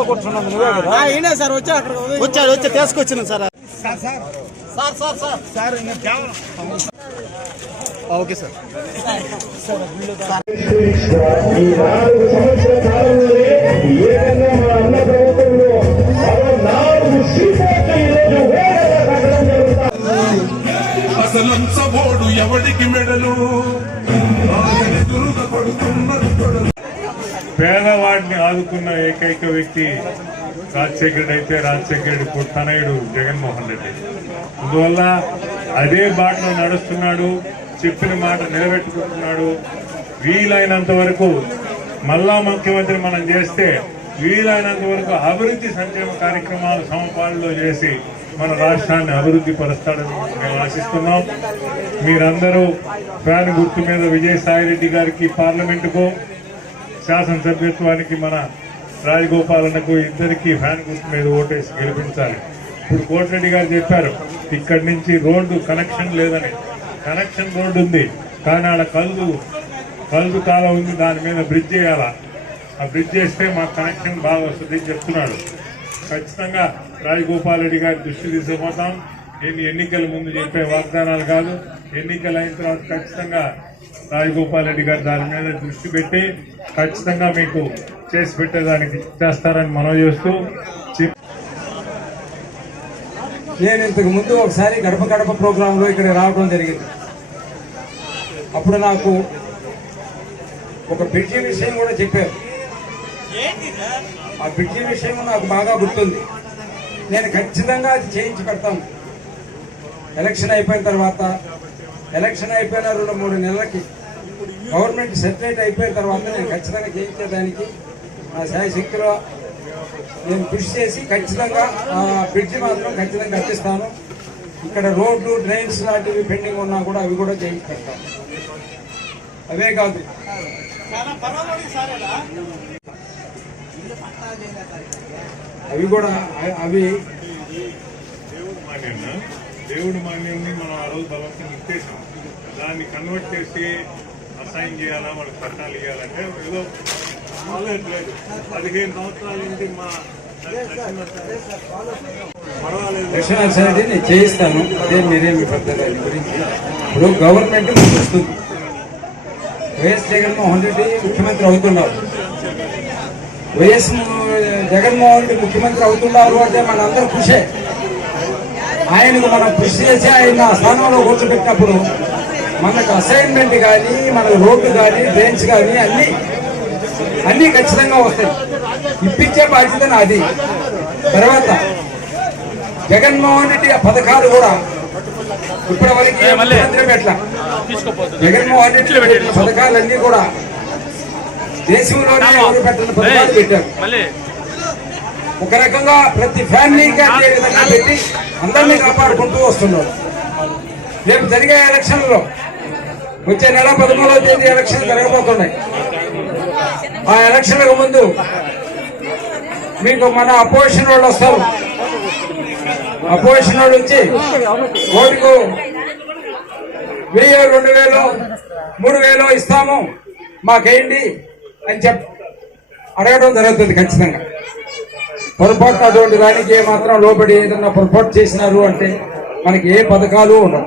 ఉన్నది నువ్వే కదా? అయినా సార్ వచ్చి అక్కడ వచ్చాడు వచ్చి తీసుకొచ్చిన sir. Sir sir sir. Sir okay sir. ఈ ఆదుకున్న ఏకైక వ్యక్తి రాజశేఖరుడు అయితే రాజశేఖరుడు తనయుడు జగన్మోహన్ రెడ్డి. అందువల్ల అదే బాటలో నడుస్తున్నాడు చెప్పిన మాట నిలబెట్టుకుంటున్నాడు. వీలైనంత వరకు మళ్ళా ముఖ్యమంత్రి మనం చేస్తే వీలైనంత వరకు అభివృద్ధి సంక్షేమ కార్యక్రమాలు సమపాలలో చేసి మన రాష్ట్రాన్ని అభివృద్ధి పరుస్తాడని మేము ఆశిస్తున్నాం. మీరందరూ ఫ్యాన్ గుర్తు మీద విజయసాయిరెడ్డి గారికి పార్లమెంటుకు శాసనసభ్యత్వానికి మన రాజగోపాలన్నకు ఇద్దరికి ఫ్యాన్ గుర్తు మీద ఓటేసి గెలిపించాలి. ఇప్పుడు కోటిరెడ్డి గారు చెప్పారు ఇక్కడి నుంచి రోడ్డు కనెక్షన్ లేదని. కనెక్షన్ రోడ్డు ఉంది కానీ ఆడ కళ్ళు కళ్ళు కాలం ఉంది దాని మీద బ్రిడ్జ్ చేయాలా ఆ బ్రిడ్జ్ చేస్తే మాకు కనెక్షన్ బాగా వస్తుంది అని చెప్తున్నాడు. ఖచ్చితంగా రాజగోపాల్ రెడ్డి గారి దృష్టి తీసుకుపోతాం. నేను ఎన్నికల ముందు చెప్పే వాగ్దానాలు కాదు. ఎన్నికలు అయిన తర్వాత ఖచ్చితంగా రాజగోపాల్ రెడ్డి గారు దాని మీద దృష్టి పెట్టి ఖచ్చితంగా మీకు చేసి పెట్టేదానికి చేస్తారని మనం చేస్తూ నేను ఇంతకు ముందు ఒకసారి గడప గడప ప్రోగ్రాంలో ఇక్కడ రావడం జరిగింది. అప్పుడు నాకు ఒక బ్రిడ్జి విషయం కూడా చెప్పారు. ఆ బ్రిడ్జి విషయం నాకు బాగా గుర్తుంది. నేను ఖచ్చితంగా అది చేయించి పెడతాను. ఎలక్షన్ అయిపోయిన తర్వాత ఎలక్షన్ అయిపోయిన రెండు మూడు నెలలకి గవర్నమెంట్ సెటిలైట్ అయిపోయిన తర్వాత నేను ఖచ్చితంగా చేయించేదానికి నా శాయశక్తిలో నేను కృషి చేసి ఖచ్చితంగా ఆ బ్రిడ్జి మాత్రం ఖచ్చితంగా కట్టిస్తాను. ఇక్కడ రోడ్లు డ్రైన్స్ లాంటివి పెండింగ్ ఉన్నా కూడా అవి కూడా చేయించి పెడతాను అవే కాదు. అవి కూడా అవి దేవుడు మాన్యం మనం ఆ రోజు భగవంతుని ఇచ్చేసాం. దాన్ని కన్వర్ట్ చేసి అసైన్ చేయాలా మనకు పట్టాలు ఇవ్వాలంటే ఏదో లేదు. పదిహేను సంవత్సరాల నుంచి మా పర్వాలేదు దక్షిణ నేను చేయిస్తాను. అదే మీరేమి పెద్ద గురించి. ఇప్పుడు గవర్నమెంట్ వస్తుంది. వైఎస్ జగన్మోహన్ రెడ్డి ముఖ్యమంత్రి అవుతున్నారు. వైఎస్ జగన్మోహన్ రెడ్డి ముఖ్యమంత్రి అవుతున్నారు అంటే మనందరూ ఖుషే. ఆయనకు మనం కృషి చేసి ఆయన స్థానంలో కూర్చోబెట్టినప్పుడు మనకు అసైన్మెంట్ కానీ మనకు రోడ్డు కానీ డ్రైన్స్ కానీ అన్ని అన్ని ఖచ్చితంగా వస్తాయి. ఇప్పించే బాధ్యత నాది. తర్వాత జగన్మోహన్ రెడ్డి ఆ పథకాలు కూడా ఇప్పటి వరకు పెట్టల జగన్మోహన్ రెడ్డి పెట్టిన పథకాలన్నీ కూడా దేశంలోనే ఎవరు పెట్టిన పథకాలు పెట్టారు. ఒక రకంగా ప్రతి ఫ్యామిలీకి అదే విధంగా పెట్టి అందరినీ కాపాడుకుంటూ వస్తున్నారు. రేపు జరిగే ఎలక్షన్లో వచ్చే నెల పదమూడవ తేదీ ఎలక్షన్ జరగబోతున్నాయి. ఆ ఎలక్షన్లకు ముందు మీకు మన అపోజిషన్ వాళ్ళు వస్తారు. అపోజిషన్ వాళ్ళు వచ్చి ఓటుకు వెయ్యి రెండు వేలు మూడు వేలు ఇస్తాము. మాకేంటి అని చెప్ అడగడం జరుగుతుంది ఖచ్చితంగా. పొరపాటు అటువంటి దానికి ఏ మాత్రం లోబడి ఏదన్నా పొరపాటు చేసినారు అంటే మనకి ఏ పథకాలు ఉండవు.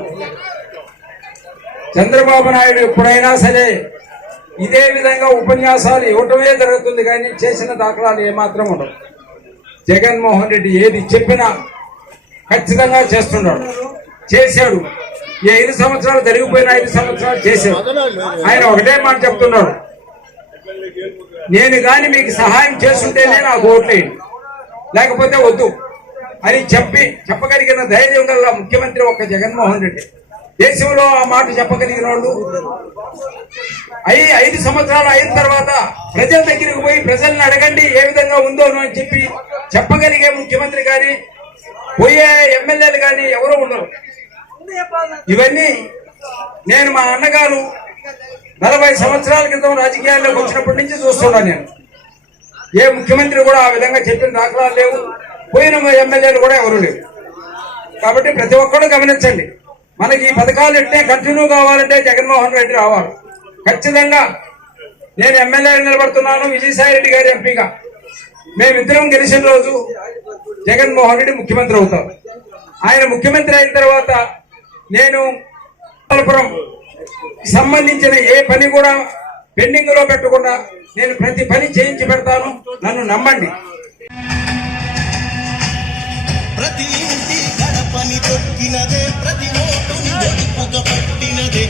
చంద్రబాబు నాయుడు ఎప్పుడైనా సరే ఇదే విధంగా ఉపన్యాసాలు ఇవ్వటమే జరుగుతుంది కానీ చేసిన దాఖలాలు ఏమాత్రం ఉండవు. జగన్మోహన్ రెడ్డి ఏది చెప్పినా ఖచ్చితంగా చేస్తున్నాడు చేశాడు. ఈ ఐదు సంవత్సరాలు జరిగిపోయిన ఐదు సంవత్సరాలు చేశాడు. ఆయన ఒకటే మాట చెప్తున్నాడు. నేను కానీ మీకు సహాయం చేస్తుంటేనే నాకు ఓట్లేయండి. లేకపోతే వద్దు. అని చెప్పి చెప్పగలిగిన ధైర్యం గల ముఖ్యమంత్రి ఒక్క జగన్మోహన్ రెడ్డి. దేశంలో ఆ మాట చెప్పగలిగిన వాళ్ళు అయి ఐదు సంవత్సరాలు అయిన తర్వాత ప్రజల దగ్గరికి పోయి ప్రజల్ని అడగండి ఏ విధంగా ఉందో అని చెప్పి చెప్పగలిగే ముఖ్యమంత్రి కానీ పోయే ఎమ్మెల్యేలు కానీ ఎవరో ఉండరు. ఇవన్నీ నేను మా అన్నగారు నలభై సంవత్సరాల క్రితం రాజకీయాల్లోకి వచ్చినప్పటి నుంచి చూస్తున్నాను నేను. ఏ ముఖ్యమంత్రి కూడా ఆ విధంగా చెప్పిన దాఖలాలు లేవు. పోయిన ఎమ్మెల్యేలు కూడా ఎవరు లేవు కాబట్టి ప్రతి ఒక్కరు గమనించండి. మనకి ఈ పథకాలు ఎట్టే కంటిన్యూ కావాలంటే జగన్మోహన్ రెడ్డి రావాలి. ఖచ్చితంగా నేను ఎమ్మెల్యే నిలబడుతున్నాను విజయసాయి రెడ్డి గారి ఎంపీగా. మేమిద్దరం గెలిచిన రోజు జగన్మోహన్ రెడ్డి ముఖ్యమంత్రి అవుతారు. ఆయన ముఖ్యమంత్రి అయిన తర్వాత నేను అమలాపురం సంబంధించిన ఏ పని కూడా పెండింగ్లో పెట్టకుండా నేను ప్రతి పని చేయించి పెడతాను. నన్ను నమ్మండి. ప్రతి ఇంటి గడపని తొక్కినదే ప్రతి ఓటుని పట్టినదే.